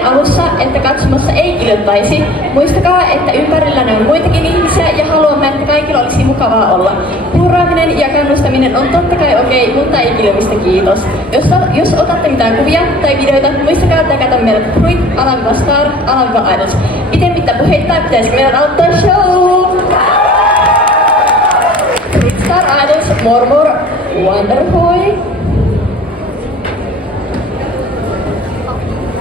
videon alussa, että katsomassa ei kilpaisi. Muistakaa, että ympärillänne on muitakin ihmisiä ja haluamme, että kaikilla olisi mukavaa olla. Purraaminen ja kannustaminen on totta kai okei, mutta ei kilpistä kiitos. Jos otatte mitään kuvia tai videoita, muistakaa tagata meille fruit_star_idols. Pitemmittä puheitta, pitäisikö meidän aloittaa show? Fruit_star idols, more Wonderboy.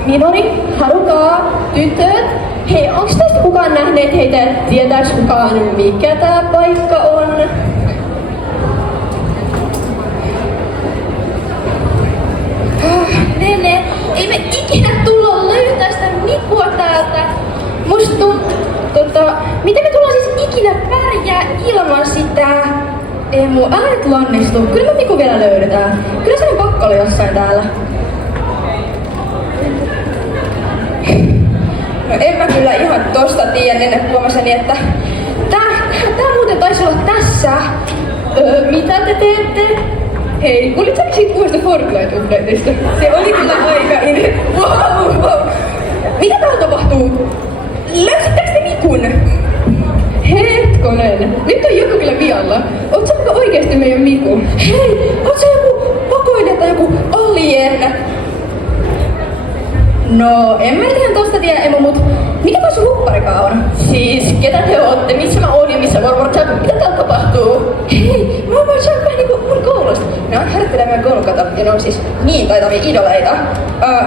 Minori, Haruka, tytöt. Hei, onks tästä kukaan nähneet heitä? Tietääks kukaan mikä tää paikka on? Nene, ei me ikinä tulla löytää sitä Mikua täältä. Musta miten me tullaan siis ikinä pärjää ilman sitä? Ei mun äänet lannistu. Kyllä me Miku vielä löydetään. Kyllä se on pakko olla jossain täällä. No en mä kyllä ihan tosta tiedä, ennen huomaseni, että tää muuten taisi olla tässä. Mitä te teette? Hei, kuulitko siitä uudesta Fortnite-updateista? Se oli kyllä aika wow. Mitä täällä tapahtuu? Löysittekö te Mikun? Hetkonen, nyt on joku kyllä vialla. Oot sä muka oikeesti meidän Miku? Hei, oot sä joku vakoinen tai joku alien? No, en mä nyt ihan tosta tiedä, Emo, mut mikä toi sun hupparikaan on? Siis, ketä te ootte? Missä mä oon ja missä Warward Champ? Mitä täällä tapahtuu? Hei, Warward Champ vähän niinku mun koulusta. Ne on harjoittelemaan koulukata ja ne on siis niin taitavia idoleita.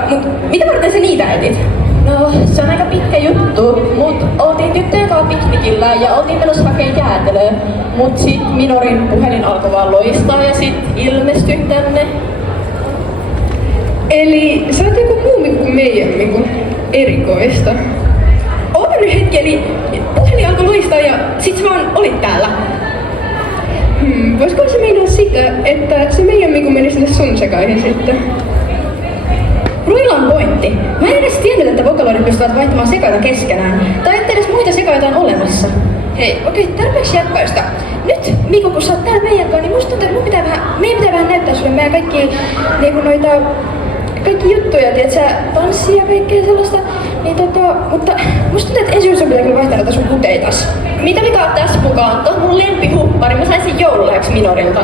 Mut mitä varten sä niitä etit? No, se on aika pitkä juttu, mut oltiin tyttöjen kanssa piknikillä ja oltiin menossa hakeen jäätelöä. Mut sit Minorin puhelin alkoi vaan loistaa ja sit ilmestyin tänne. Eli sä oot joku muu Miku kuin meidän Miku. Erikoista. Oota nyt hetki, eli puhelin alkoi loistaa ja sit sä vaan olit täällä. Voisiko se meinaa sitä, että se meidän Miku meni sinne sun sekaihin sitten? Ruilla on pointti. Mä en edes tiennyt, että vokaloidit pystyvät vaihtamaan sekaita keskenään. Tai että edes muita sekaita on olemassa. Hei, okei, tarpeeksi jatkoista. Nyt, Miku, kun sä oot täällä meidän kanssa, niin musta tuntuu, että meidän pitää vähän näyttää sulle meidän kaikki juttuja, tietsä, tanssia ja kaikkea sellaista. Niin mutta musta tuntuu, että ensin sun pitää kyllä vaihtaa näitä sun kuteitas. Mitä Mika oot tässä mukaan? Tuo on mun lempihuppari, mä sain sen joululahjaksi Minorilta.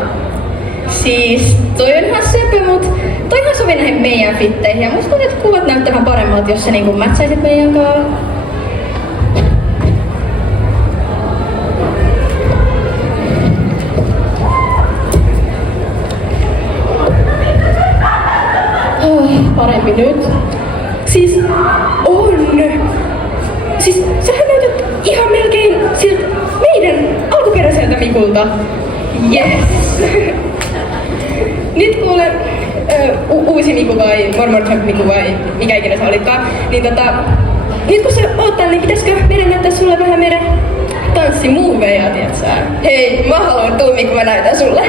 Siis, toi on ihan söpö, mut toihan sovi näihin meidän fitteihin. Ja musta tuntuu, että kuvat näyttää vähän paremmalta, jos sä niinku mätsäisit meidän kanssa. Parempi nyt. Siis on. Siis sähän näytät ihan melkein siltä meidän alkuperäiseltä Mikulta. Yes. Nyt kuule uusi Miku vai Warward Champ Miku vai mikä ikinä sä olitkaan. Niin nyt kun sä oot täällä, niin pitäisikö meidän näyttää sulle vähän meidän tanssimuoveja, tietsä? Hei, mä haluan tuu Miku, mä näytän sulle.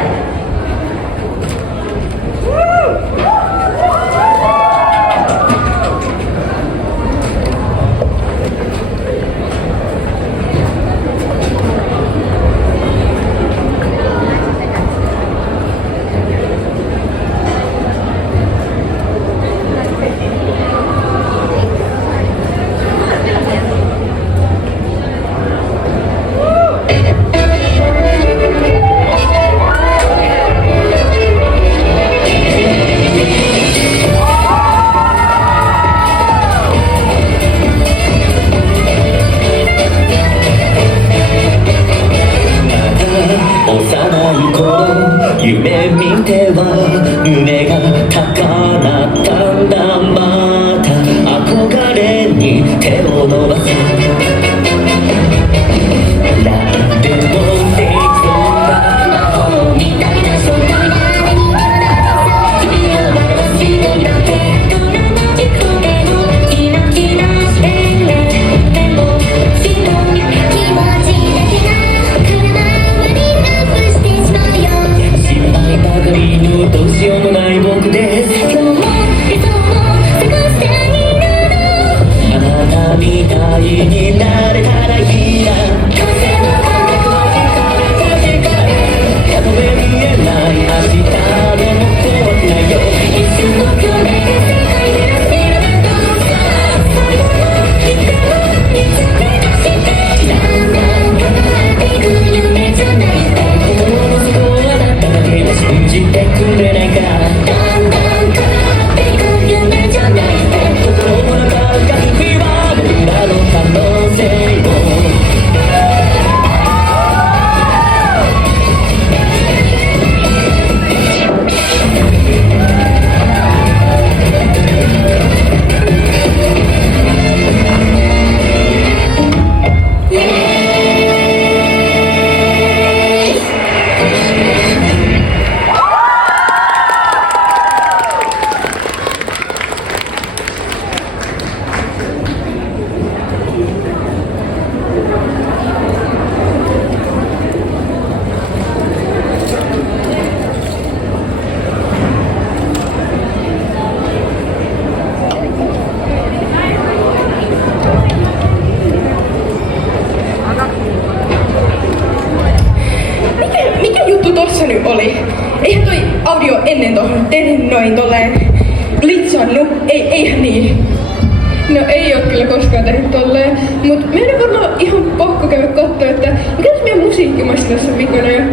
tehnyt tolleen. Mut meidän on varmaan ihan pakko käydä kattoo, että mikä tässä meidän musiikkimassinassa vikana. Ja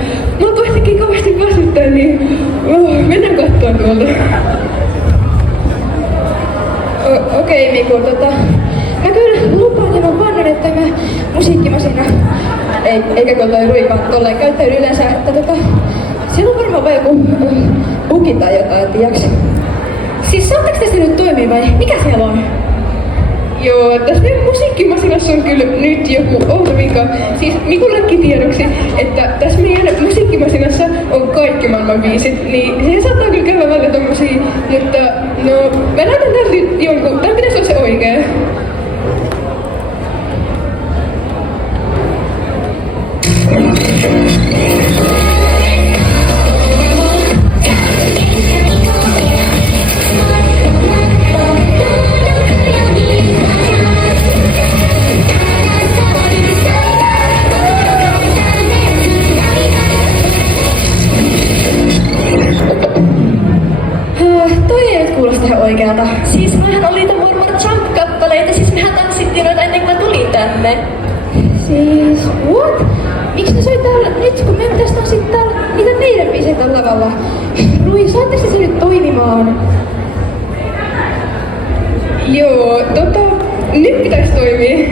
mulla kuitenkin kovasti väsyttää, niin mennään kattoon tuolta. Okei, Miku, mä kyllä lupaan ja mä vannon, että mä musiikkimasina, eikä kun toi Ruikaan tolleen käyttäydy yleensä, että siellä on varmaan vaan joku bugi tai jotain, tiiäks? Siis saatteko tässä nyt toimii vai mikä siellä on? Joo, tässä meidän musiikkimasinassa on kyllä nyt joku outo vika. Siis Mikullekin tiedoksi, että tässä meidän musiikkimasinassa on kaikki maailman biisit, niin siihen saattaa kyllä käydä välillä tommosia, mutta no mä näytän täältä nyt jonkun, tää pitäisi olla se oikee. Toi ei nyt kuulosta ihan oikealta. Siis mähän oli niitä Murmur Jump-kappaleita, siis mehän tanssittiin noita ennen kuin mä tulin tänne. Siis, what? Miksi ne soi täällä nyt, kun me pitäis tanssia täällä niitä meidän biisejä tällä lavalla? Rui, saatteko se nyt toimimaan? Joo, nyt pitäis toimia.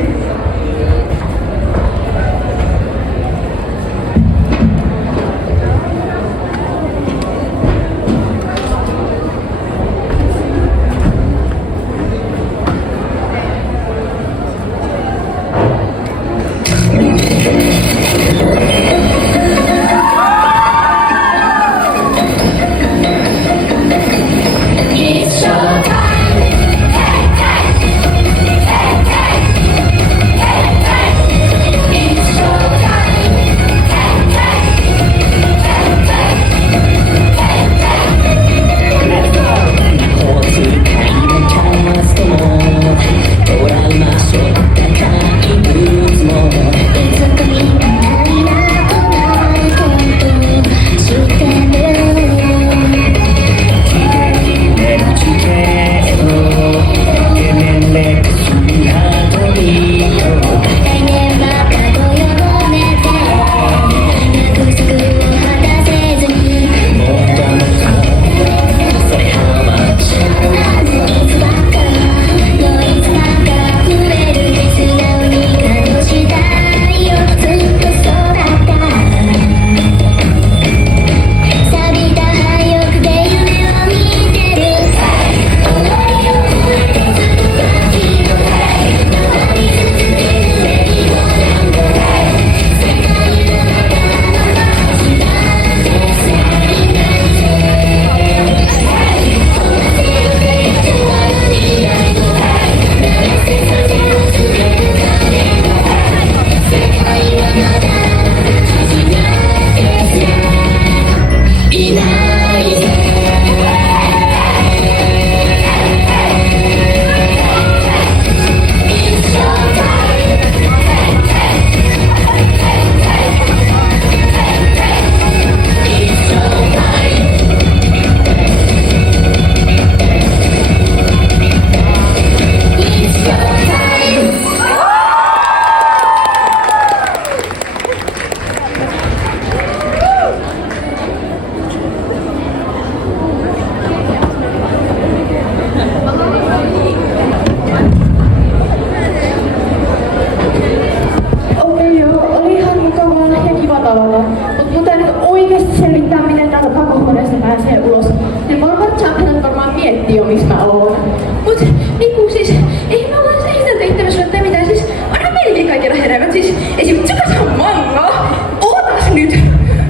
mietti jo, missä mä oon. Mut Miku siis, ei me ollaan esitelty itsemme sulle tai mitään, siis onhan meilläkin kaikilla hedelmät, siis esim. Tsukasa on mango. Ootas nyt!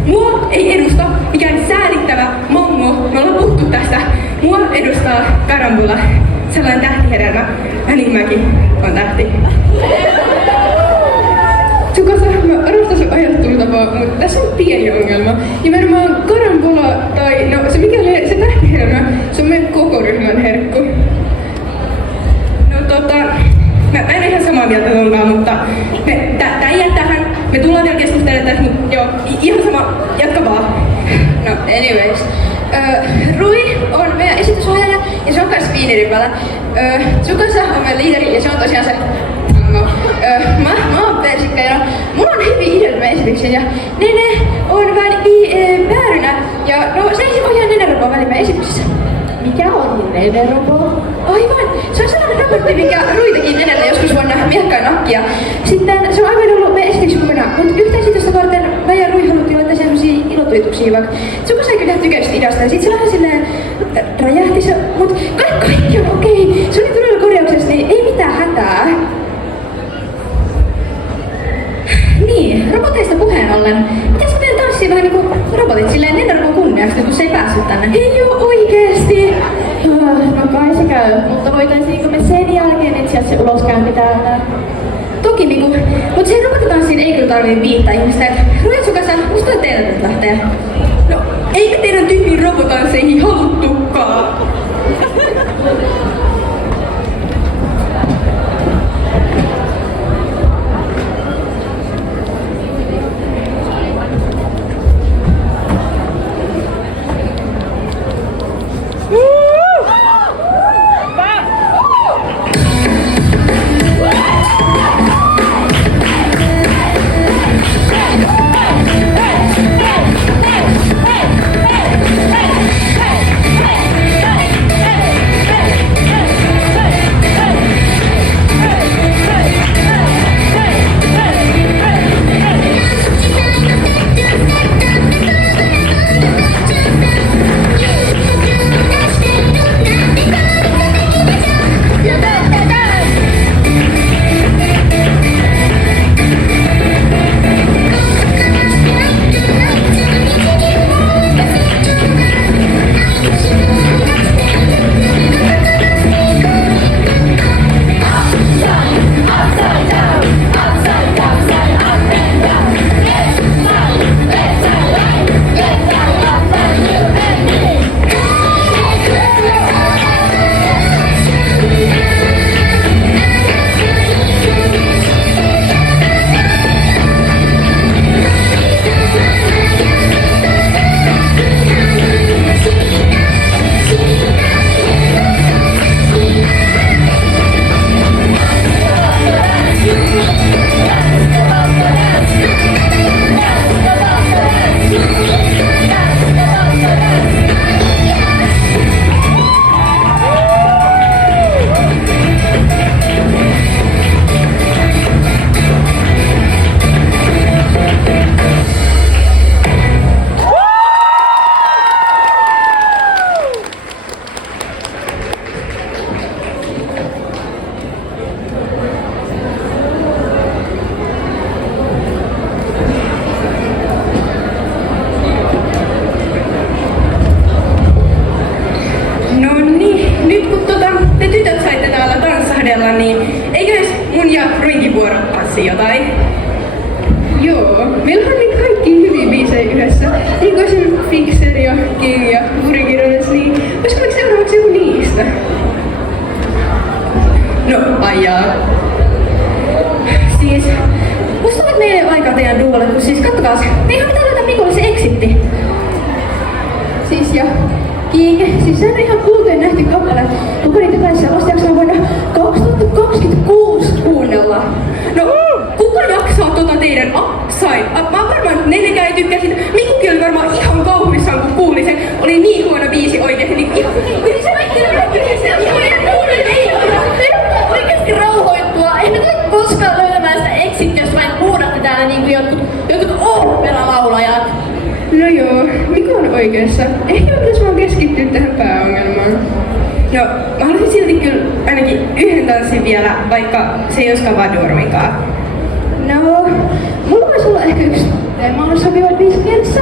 Mua ei edusta mikään säälittävä mango. Me ollaan puhuttu tästä. Mua edustaa karambula, sellainen tähtihedelmä. Vähän niin kuin mäkin on tähti. Tsukasa, mä arvostan sun ajattelutapaa, mutta tässä on pieni ongelma. Nimenomaan karambola tai no se mikäli se tähtihedelmä, se on meidän koko ryhmän herkku. No mä en ole ihan samaa mieltä tonkaan, mutta tää ei jää tähän. Me tullaan vielä keskustelemaan tästä, mutta joo, ihan sama, jatka vaan. No anyways. Rui on meidän esitysohjaaja ja se on kans Viinirypällä. Tsukasa on meidän liideri ja se on tosiaan se esityksen ja Nene on vähän väärynä ja no se ei voi ihan Nene-robon välimmän esityksessä. Mikä on Nene-robo? Aivan! Se on sellainen robotti, mikä ruitakin Nenellä joskus vuonna miekkaan nakkia. Sitten se on aivan ollut meidän esityksen mukana, mutta yhtä esitystä varten mä ja Rui haluttiin laittaa sellaisia ilotuituksia vaikka. Suku sai kyllä tykästä idasta ja sit se vähän silleen räjähti se, mut kaikki on okei. Se oli todella korjauksessa, niin ei mitään hätää. Niin, roboteista puheen ollen. Mitäs mä teen tanssiin vähän niinku robotit silleen Nene-robon kunniaksi, kun se ei päässyt tänne? Ei oo oikeesti! No kai se käy, mutta voitaisiinko me sen jälkeen etsiä se uloskäynti täältä? Toki niinku, mut siihen robotitanssiin ei kyllä tarvii viittää ihmistä. Ruijat sun kanssa, musta toi teille nyt lähtee. No, ei me teidän tyyppiin robotansseihin haluttukaan. niin eikös mun ja Ruinkin vuoro passi jotain? Joo, meillä on nyt kaikki hyviä biisejä yhdessä. Niin kuin sen Fixer ja King ja Burgirones, niin olisiko vaikka seuraavaksi joku niistä? No, aijaa. Siis, musta on meille aikaa teidän duolle, kun siis kattokaas, eihän mitään laita Mikolle se exitti. Siis ja King, siis sehän on ihan kuultujen nähty kappale, kun niitä päässä vastajaksena vuonna 2026 kuunnella. No, kuka jaksaa tota teidän Upside? Mä varmaan neljäkään ei tykkää siitä. Mikkukin oli varmaan ihan kauhuissaan, kun kuuli sen. Oli niin huono biisi oikeesti, niin ihan... Se oikeesti rauhoittua. Ei me tule koskaan löytämään sitä exit, jos vain huudatte täällä niinku jotkut opera-laulajat. No joo, Mikko on oikeassa. Ehkä me pitäis vaan keskittyä tähän pääongelmaan. No, mä haluaisin silti kyllä ainakin yhden tanssin vielä, vaikka se ei olisikaan vaan Dorminkaan. No, mulla voisi olla ehkä yksi teemalle sopiva biisi mielessä.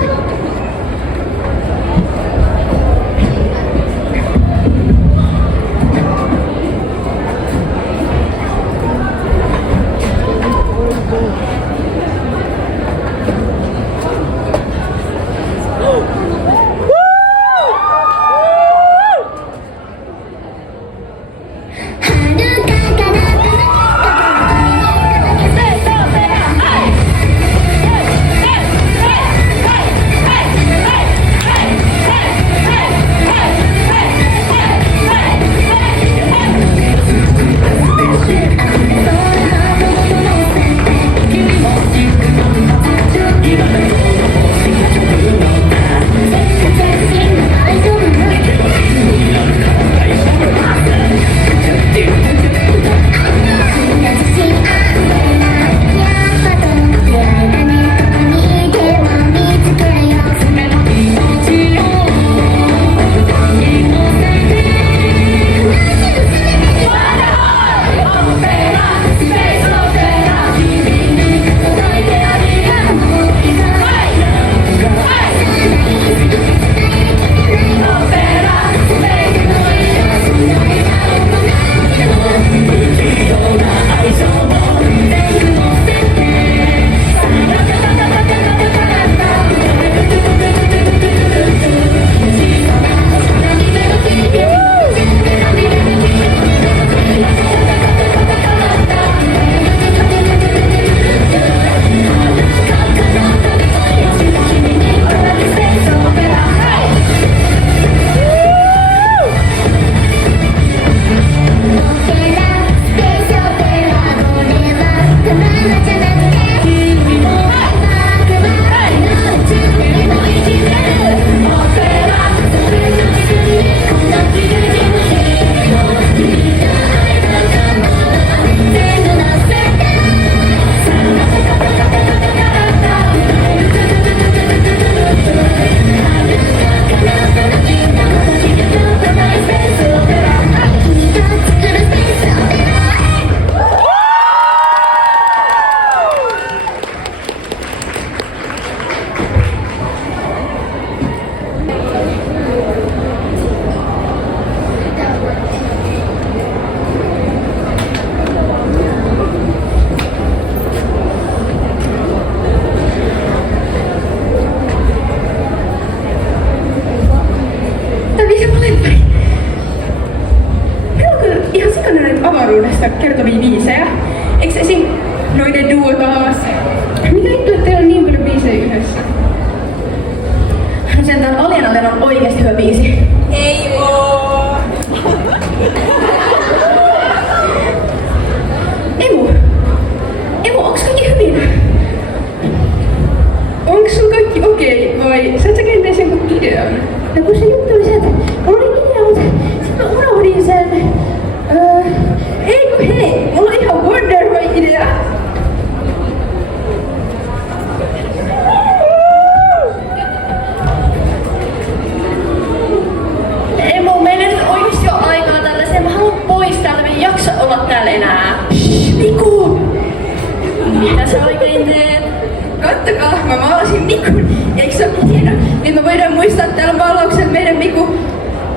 muistaa täällä maalauksella meidän Miku,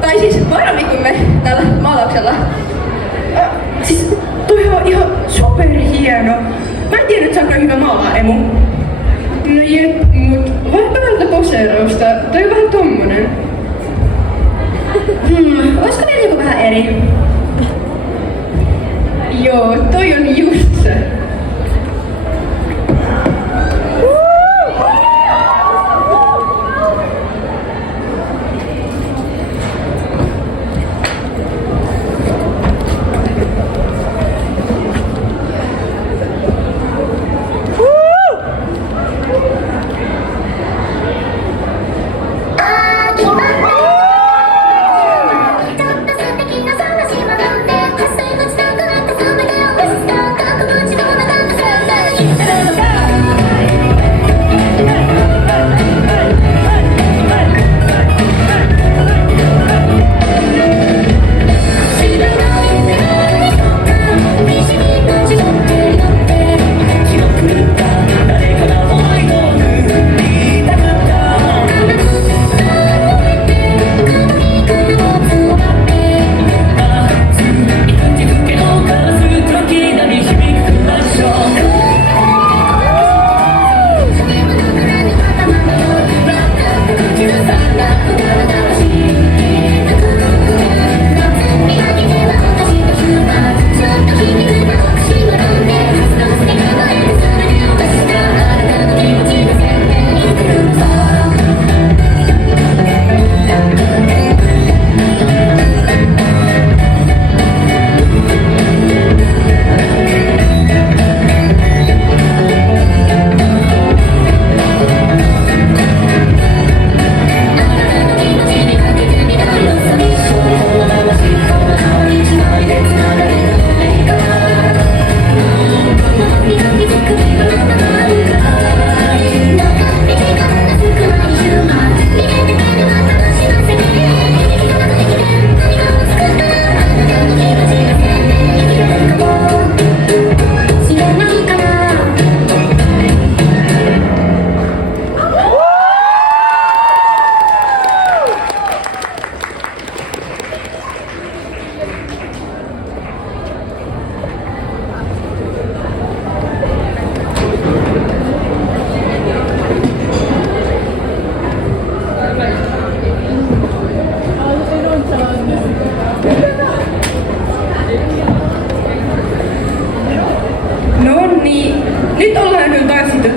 tai siis varamikumme täällä maalauksella. Siis toi on ihan superhieno. Mä en tiedä, että sä oot hyvä maalaa, Emu. No jep, mut vaikka vältä poseerausta, toi on vähän tommonen. Olisiko vielä joku vähän eri? Joo, toi on just se.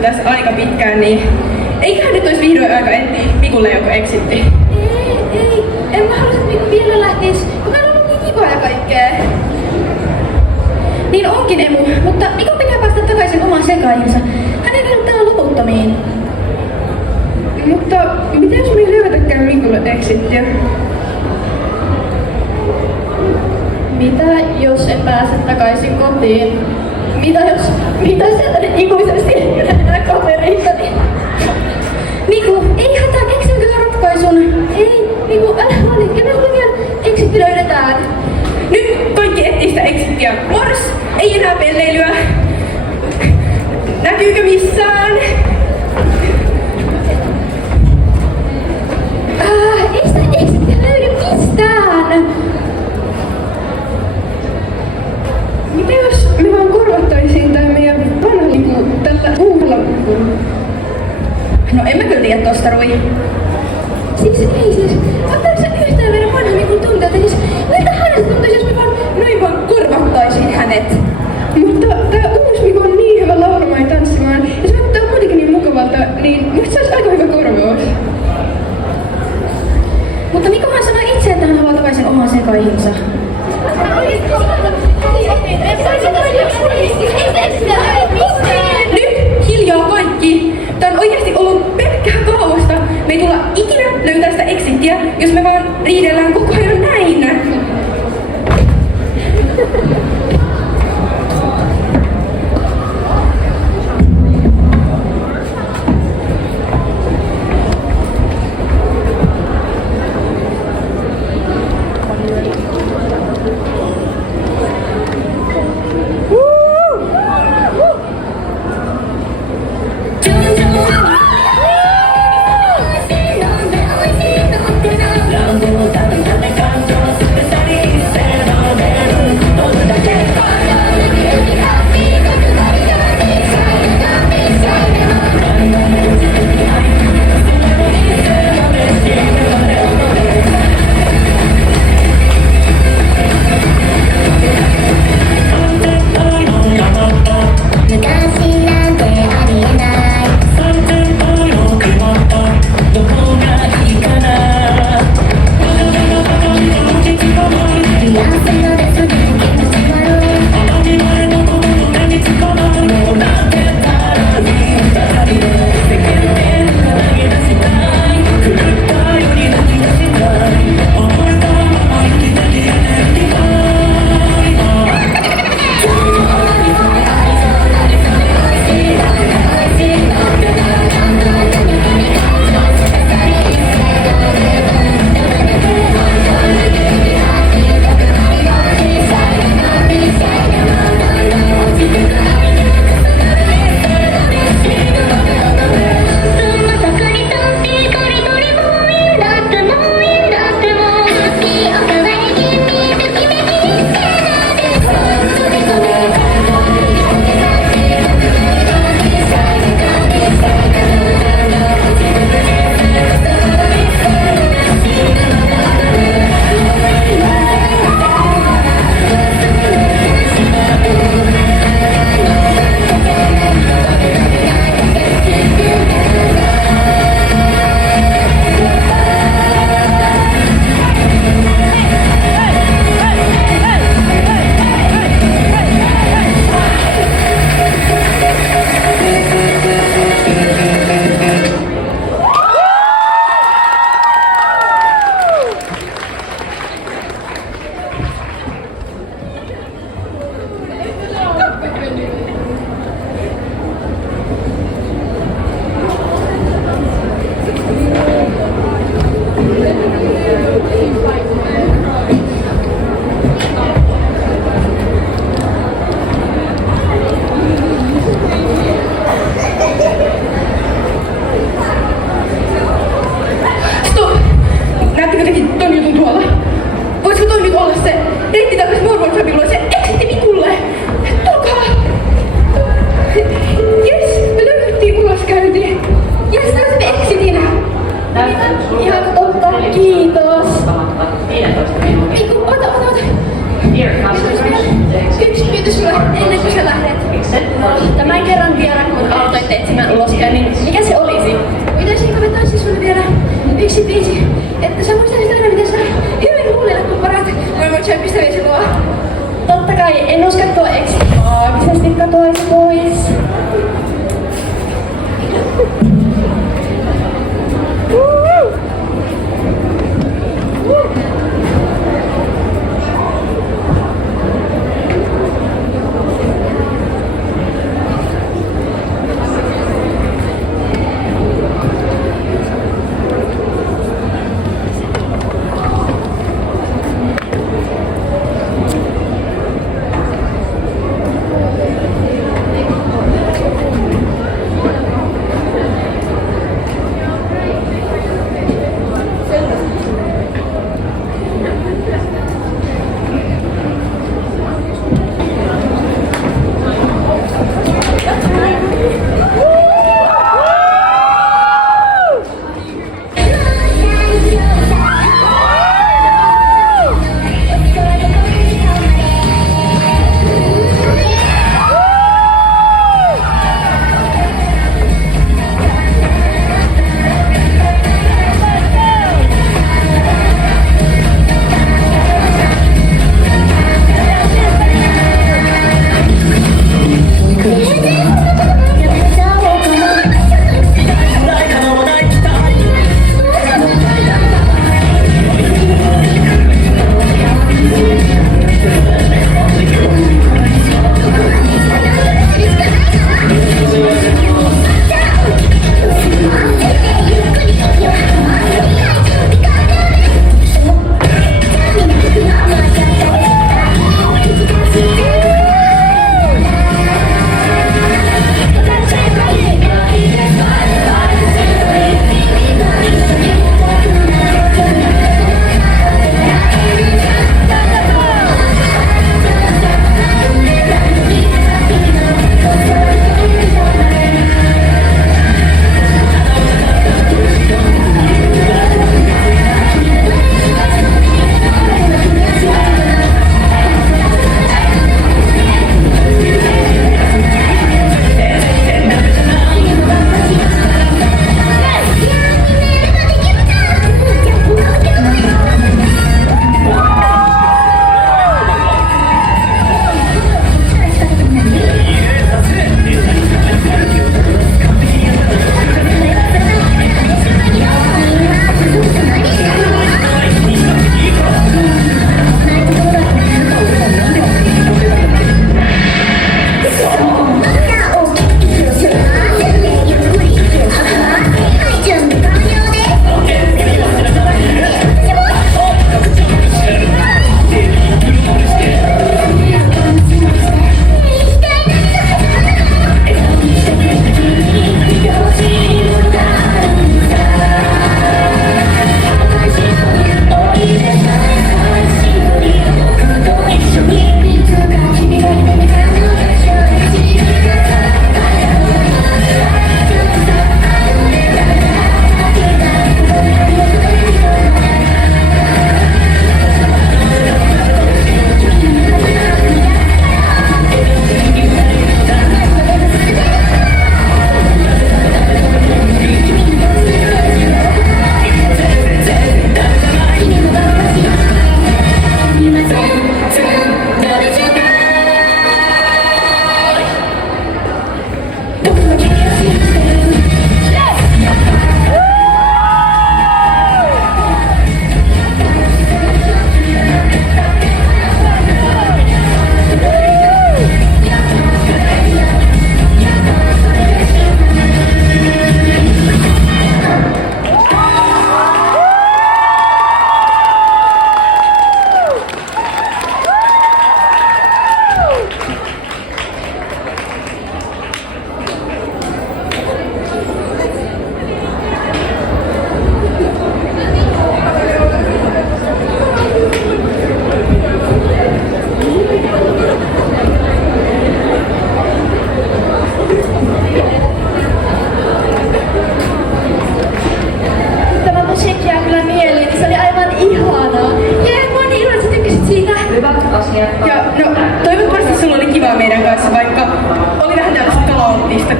tässä aika pitkään, niin eiköhän nyt olisi vihdoin aika etsiä Mikulle joku exitti. Ei, en mä halua, että Miku vielä lähtis, kun meillä on ollut niin kivaa ja kaikkea. Niin onkin Emu, mutta Miku pitää päästä takaisin omaan sekaihinsa. Hän ei mennyt täällä loputtomiin. Mutta mitä jos me ei löytäkään Mikulle exittiä? Mitä jos en pääse takaisin kotiin? Mitä sieltä nyt ikuisesti enää kavereitani? Miku, ei hätää, keksinkö sä ratkaisun? Ei, Miku, älä huoli, kyllä me vielä exitti löydetään. Nyt kaikki etsii sitä exittiä. Mors! Ei enää pelleilyä. Näkyykö missään? Ei sitä exittiä löydy mistään. Mitä jos me vaan korvattaisiin tää meidän vanha lipu tällä uudella lipulla? No en mä kyllä tiedä tosta, Rui. Siis, ottaako sä yhtään meidän vanha Mikun tunteita? Siis, miltä hänestä tuntuisi, jos me vaan noin vaan korvattaisiin hänet? Mutta tää uusi Miku on niin hyvä laulamaan ja tanssimaan, ja se vaikuttaa muutenkin niin mukavalta, niin musta se olisi aika hyvä korvaus. Mutta Mikuhan sanoi itse, että hän haluaa takaisin omaan sekaihinsa. Nyt hiljaa kaikki! Tää on oikeesti ollut pelkkää kaaosta. Me tämän kerran vielä, kun aloitoitte etsimään uloskäyn, niin mikä se olisi? Voitaisinko me tanssia sulle vielä yksi biisi, että sä muistaisit aina miten sä hyvin huulille kun parat maailman pistäviesi luo. Totta kai, en usko, että tuo eksi maagisesti katoaisi pois.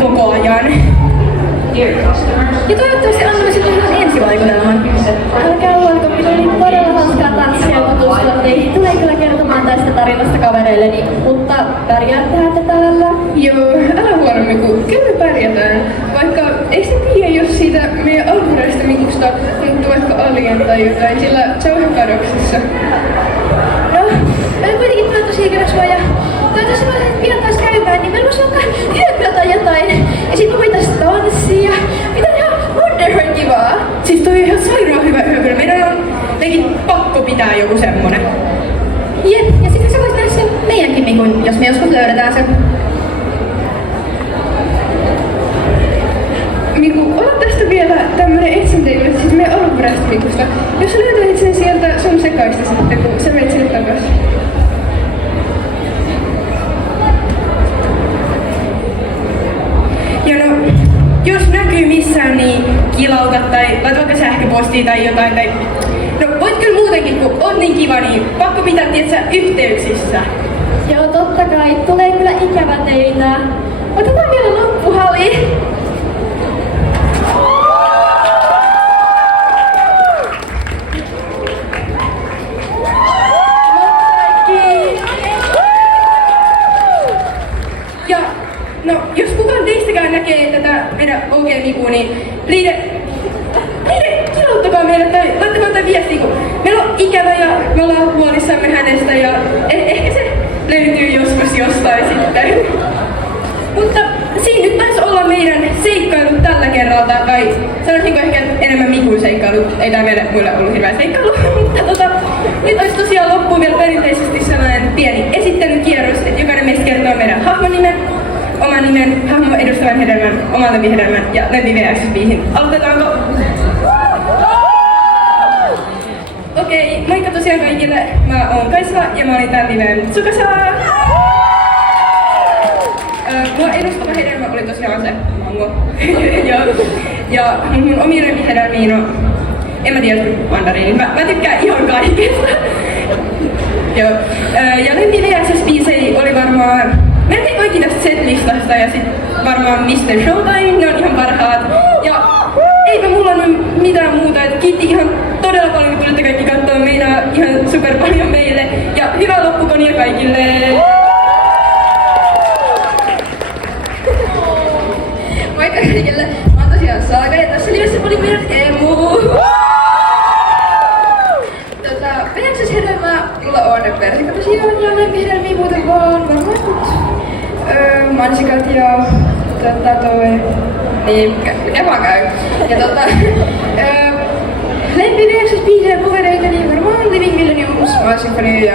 koko ajan. Ja toivottavasti annamme sitten ihan ensivaikutelman. Älkää huoliko, minulla oli todella hauskaa tanssia ja tutustua teihin. Tulee kyllä kertomaan tästä tarinasta kavereilleni, mutta pärjäättehän te täällä? Joo, älä huono Miku, kyllä me pärjätään. Vaikka ei se tiedä, jos siitä meidän alkuperäisestä Mikusta muuttuu vaikka alien tai jotain, sillä se on ihan kadoksissa. No, meillä kuitenkin tulee tosi ikävä sua ja toivottavasti voisit pian taas käymään, niin meillä voisi vaikka hyökkää tai jotain. Ja sit me voitais tanssia. Mitä ihan wonderful kivaa. Siis toi on ihan sairaan hyvä hyökyllä. Meidän on jotenkin pakko pitää joku semmonen. Jep, ja sitten sä voisit nähdä sen meidänkin Mikun, jos me joskus löydetään sen. Miku, ota tästä vielä tämmönen etsintäilme siis meidän alkuperäisestä Mikusta. Jos sä löytäisit sen sieltä sun sekaista sitten, kun sä menet sinne takas. Ja no, jos näkyy missään, niin kilauta tai laita vaikka sähköpostia tai jotain. Tai... No voit kyllä muutenkin, kun oot niin kiva, niin pakko pitää tietsä yhteyksissä. Joo, totta kai. Tulee kyllä ikävä teitä. Otetaan vielä loppuhali. Ja no, jos kukaan teistäkään näkee tätä meidän OG Miku, niin please kilauttakaa meille tai laittakaa jotain viestiä, kun meillä on ikävä ja me ollaan huolissamme hänestä ja ehkä se löytyy joskus jostain sitten. Mutta siinä nyt taisi olla meidän seikkailut tällä kerralta, tai sanoisinko ehkä enemmän Mikun seikkailut, ei tää meille muille ollut hirveä seikkailu, mutta nyt olisi tosiaan loppuun vielä perinteisesti sellainen pieni esittelykierros, että jokainen meistä kertoo meidän hahmon nimen, oman nimen, hahmon edustavan hedelmän, oman lempihedelmän ja lempi VX-biisin. Aloitetaanko? Okei, moikka tosiaan kaikille, mä oon Kaisa ja mä olin tän liveen Tsukasa! Mua edustava hedelmä oli tosiaan se mango. ja mun omia lempihedelmiin on, en mä tiedä, mandariinit. Mä tykkään ihan kaikesta. Joo. Ja lempi VXS-biisei oli varmaan melkein kaikki tästä setlistasta ja sit varmaan Mr. Showtime, ne on ihan parhaat. Ja eipä mulla nyt mitään muuta, että kiitti ihan todella paljon, kun tulitte kaikki kattoo meinaa ihan super paljon meille. Ja hyvää loppukonia kaikille! Moikka kaikille! Mä oon tosiaan Saaga ja tässä livessä oli meidän Emu! VXS-hedelmää mulla on persikka tosiaan ja lempihedelmiä muuten vaan varmaan mansikat ja niin, ne vaan käy. Ja lempi VXS-biisejä povereita, niin varmaan Living Millenniums, My Symphony ja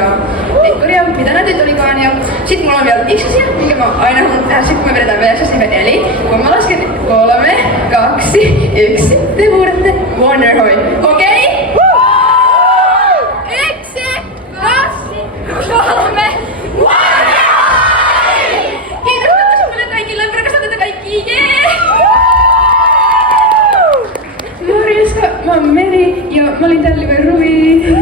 Victoria, mitä näitä nyt olikaan. Ja sit mulla on vielä yksi asia, minkä mä aina haluan tehdä sit kun me vedetään VXS-nimen. Eli kun mä lasken 3, 2, 1, te huudatte Wonderhoi. Okei? 1, 2, 3, kiitos tosi paljon kaikille, mä rakastan tätä kaikkia, jee! Morjesta, mä oon Meri ja mä olin tän liveen Ruvi.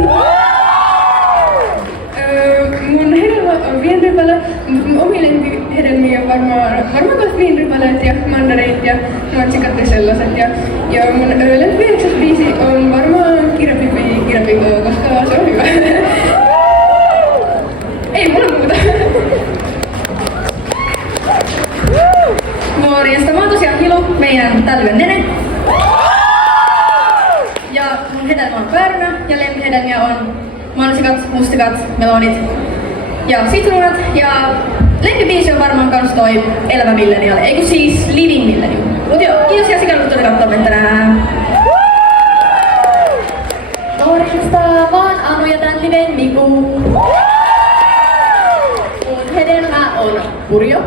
Mun hedelmä on viinrypäle, mutta mun omi lempihedelmiä on varmaan kohta viinrypäleet ja mandarinit ja mansikat ja sellaiset. Ja mun lempi VXS-biisi on varmaan Kirapipi, koska se on hyvä. Ei mulla muuta. Morjesta, mä oon tosiaan Hilu, meidän tällyön nene. Ja mun hedelmä on päärynä ja lempihedelmiä on mansikat, mustikat, melonit ja sitruunat. Ja lempibiisi on varmaan kans toi Elävä Milleniaali, eiku siis Living Millennium. Mut joo, kiitos ja sikäli kun tuli katsomaan tänään. Morjesta, mä oon Anu ja tän liven Miku. Mun hedelmä on purjo.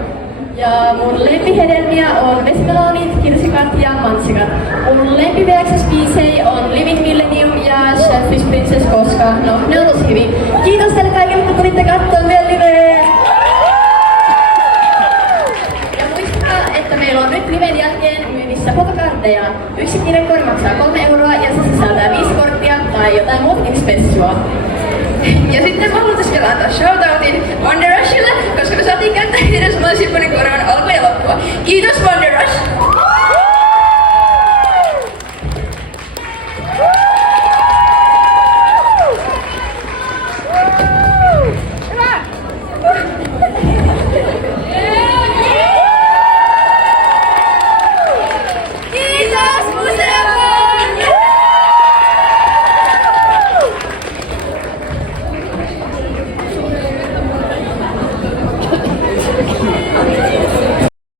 Ja mun lempihedelmiä on vesimelonit, kirsikat ja mansikat. Mun lempi VXS-biisei on Living Millennium ja Shellfish Princess, koska no, ne on tosi hyvin. Kiitos teille kaikille, kun tulitte katsomaan meidän liveen! Ja muistakaa, että meillä on nyt liven jälkeen myynnissä fotokartteja. Yksi kirjekori maksaa 3 euroa ja se sisältää 5 korttia tai jotain muutakin spessua. Ja sitten mä haluaisin vielä antaa shoutoutin Wonder Rushille, koska me saatiin käyttää heidän My Symphony -koron alku- ja